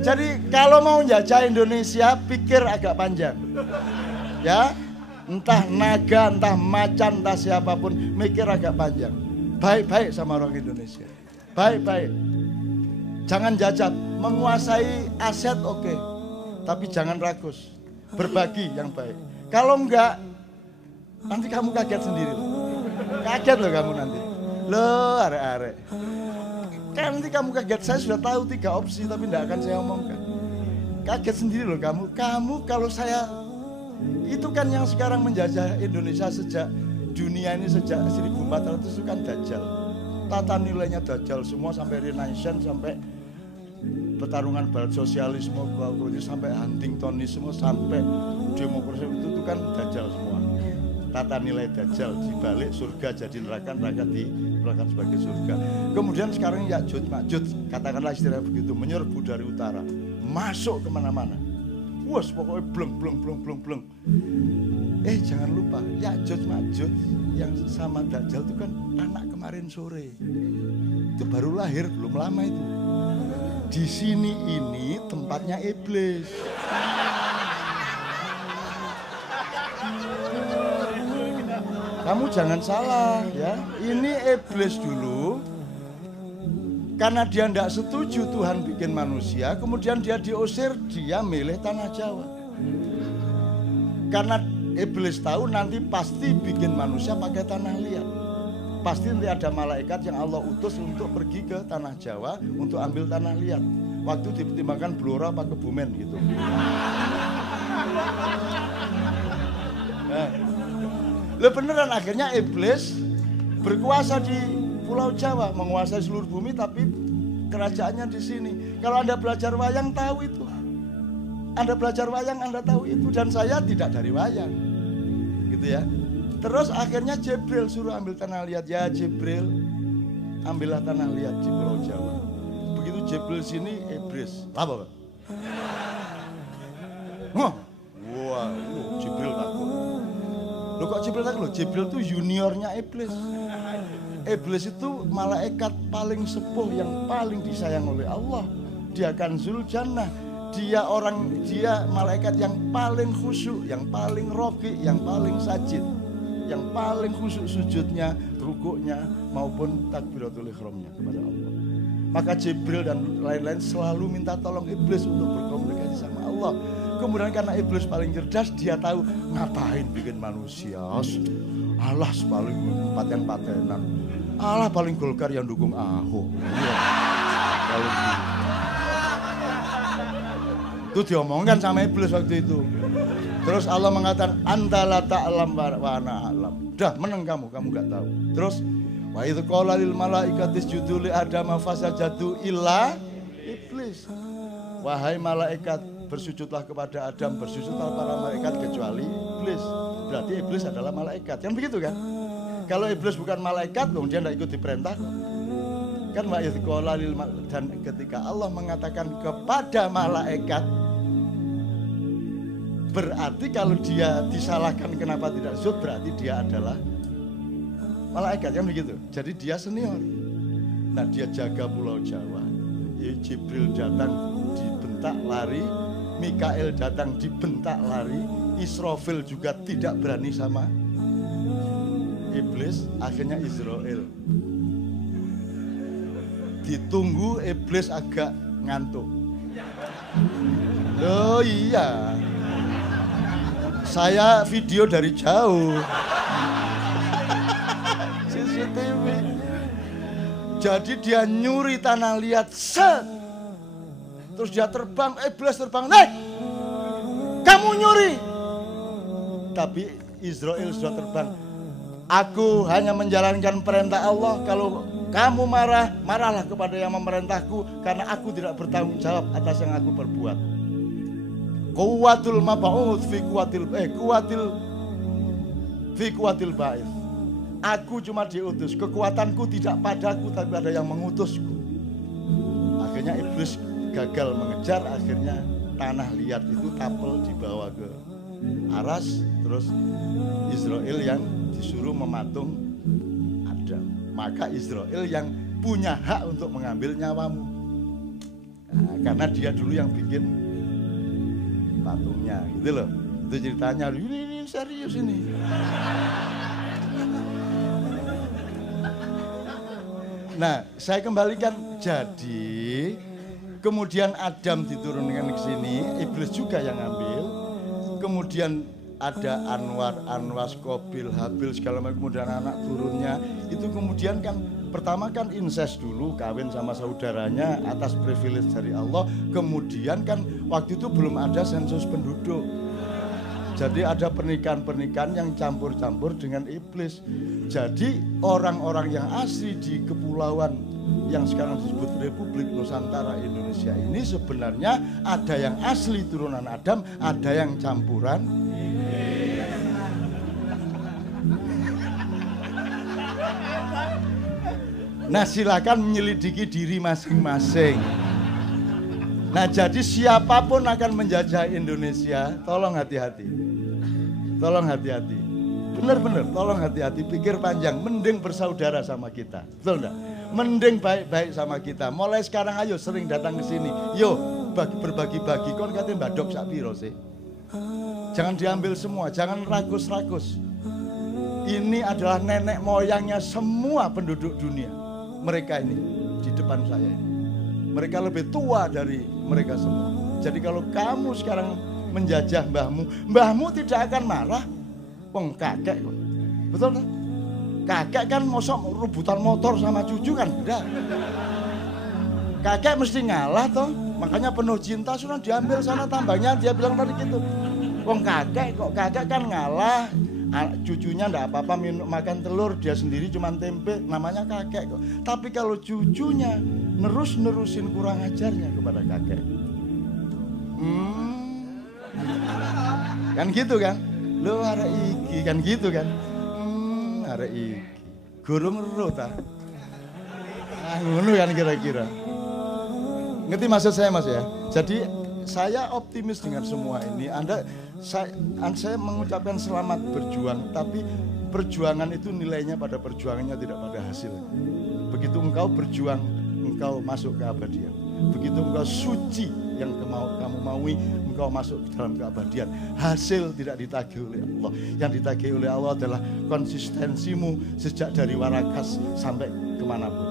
Jadi kalau mau menjajah Indonesia, pikir agak panjang. Ya, entah naga, entah macan, entah siapapun, mikir agak panjang. Baik-baik sama orang Indonesia. Baik-baik. Jangan jajah, menguasai aset oke. Tapi jangan rakus. Berbagi yang baik. Kalau enggak, nanti kamu kaget sendiri. Kaget loh kamu nanti. Loh, arek-arek. Kan nanti kamu kaget, saya sudah tahu 3 opsi tapi tidak akan saya omongkan. Kaget sendiri loh kamu. Kamu kalau saya, itu kan yang sekarang menjajah Indonesia sejak dunia ini sejak 1400 itu kan Dajjal. Tata nilainya Dajjal semua sampai Renaissance, sampai pertarungan barat sosialisme, sampai Huntingtonisme, sampai demokrasi itu kan Dajjal semua. Tata nilai Dajjal, dibalik surga jadi neraka, neraka diperlakukan sebagai surga. Kemudian sekarang Ya'juj Ma'juj, katakanlah istilah begitu, menyerbu dari utara, masuk kemana-mana. Wes pokoknya bleng. Jangan lupa Ya'juj Ma'juj yang sama Dajjal itu kan anak kemarin sore. Itu baru lahir, belum lama itu. Di sini ini tempatnya iblis. Kamu jangan salah ya, ini iblis dulu. Karena dia tidak setuju Tuhan bikin manusia, kemudian dia diusir, dia milih tanah Jawa. Karena iblis tahu nanti pasti bikin manusia pakai tanah liat. Pasti nanti ada malaikat yang Allah utus untuk pergi ke tanah Jawa untuk ambil tanah liat. Waktu dipertimbangkan Blora apa Kebumen gitu. Lah beneran akhirnya iblis berkuasa di Pulau Jawa, menguasai seluruh bumi, tapi kerajaannya di sini. Kalau Anda belajar wayang tahu itu. Anda belajar wayang Anda tahu itu, dan saya tidak dari wayang. Gitu ya. Terus akhirnya Jibril suruh ambil tanah liat. Ya Jibril, ambillah tanah liat di Pulau Jawa. Begitu Jibril sini, iblis. Apa? Wah, Jibril takut. Loh kok Jibril takut? Loh, Jibril itu juniornya iblis. Iblis itu malaikat paling sepuh yang paling disayang oleh Allah. Dia Kanzul Jannah. Dia malaikat yang paling khusyuk, yang paling roki, yang paling sajid, yang paling khusyuk sujudnya, rukuknya maupun takbiratul ihramnya kepada Allah. Maka Jibril dan lain-lain selalu minta tolong iblis untuk berkomunikasi sama Allah. Kemudian karena iblis paling cerdas, dia tahu ngapain bikin manusia. Allah paling paten-patenan. Allah paling Golkar yang dukung Ahok. Itu diomongkan sama iblis waktu itu. Terus Allah mengatakan anta la ta'lam wa ana a'lam. Dah meneng kamu gak tahu. Terus wa idz qala lil malaikati isjudu li adama fasajadu illa iblis. Wahai malaikat, bersujudlah kepada Adam, bersujudlah para malaikat kecuali iblis. Berarti iblis adalah malaikat. Kan begitu kan? Kalau iblis bukan malaikat, dia tidak ikut diperintah. Kan wa idz qala lil, dan ketika Allah mengatakan kepada malaikat, berarti kalau dia disalahkan kenapa tidak sujud, berarti dia adalah malaikat, kan begitu. Jadi dia senior. Nah, dia jaga Pulau Jawa. Jibril datang dibentak lari, Mikael datang dibentak lari, Israfil juga tidak berani sama iblis. Akhirnya Israel ditunggu, iblis agak ngantuk. Oh iya, saya video dari jauh. CCTV. Jadi dia nyuri tanah liat, set. Terus dia terbang, iblis terbang, naik. Kamu nyuri. Tapi Israel sudah terbang. Aku hanya menjalankan perintah Allah. Kalau kamu marah, marahlah kepada yang memerintahku, karena aku tidak bertanggung jawab atas yang aku perbuat. Quwwatul mab'uth fi quwwatil ba'its. Aku cuma diutus, kekuatanku tidak padaku tapi ada yang mengutusku. Akhirnya iblis gagal mengejar, akhirnya tanah liat itu tapel dibawa ke aras, terus Israel yang disuruh mematung Adam. Maka Israel yang punya hak untuk mengambil nyawamu. Nah, karena dia dulu yang bikin patungnya gitu loh. Itu ceritanya, ini serius ini. Nah, saya kembalikan. Jadi, kemudian Adam diturunkan ke sini, iblis juga yang ambil. Kemudian ada Anwar, Anwas, Kobil, Habil segala macam, kemudian anak turunnya. Itu kemudian kan pertama kan incest dulu, kawin sama saudaranya atas privilege dari Allah. Kemudian kan waktu itu belum ada sensus penduduk. Jadi ada pernikahan-pernikahan yang campur-campur dengan iblis. Jadi orang-orang yang asli di kepulauan yang sekarang disebut Republik Nusantara Indonesia ini sebenarnya ada yang asli turunan Adam, ada yang campuran. Nah, silakan menyelidiki diri masing-masing. Nah, jadi siapapun akan menjajah Indonesia, tolong hati-hati. Tolong hati-hati. Benar-benar, tolong hati-hati, pikir panjang. Mending bersaudara sama kita. Betul enggak? Mending baik-baik sama kita. Mulai sekarang ayo sering datang ke sini. Yo, berbagi-bagi. Kon katanya mbadok sak piro sih? Jangan diambil semua, jangan ragus-ragus. Ini adalah nenek moyangnya semua penduduk dunia. Mereka ini di depan saya ini. Mereka lebih tua dari mereka semua. Jadi kalau kamu sekarang menjajah mbahmu tidak akan marah. Wong kakek kok. Betul kan? Kakek kan mosok rebutan motor sama cucu kan enggak. Kakek mesti ngalah toh. Makanya penuh cinta sudah diambil sana tambangnya, dia bilang tadi gitu. Wong kakek kok, kakek kan ngalah. Cucunya enggak apa-apa makan telur, dia sendiri cuma tempe, namanya kakek kok. Tapi kalau cucunya nerusin kurang ajarnya kepada kakek. Kan gitu kan? Lo arek iki kan gitu kan? Arek iki. Gurung ero ta. Ngono kan kira-kira. Ngerti maksud saya Mas ya? Jadi saya optimis dengan semua ini. Saya mengucapkan selamat berjuang, tapi perjuangan itu nilainya pada perjuangannya, tidak pada hasilnya. Begitu engkau berjuang, engkau masuk ke abadian. Begitu engkau suci yang kamu maui, engkau masuk ke dalam keabadian. Hasil tidak ditagih oleh Allah. Yang ditagih oleh Allah adalah konsistensimu sejak dari Warakas sampai kemanapun.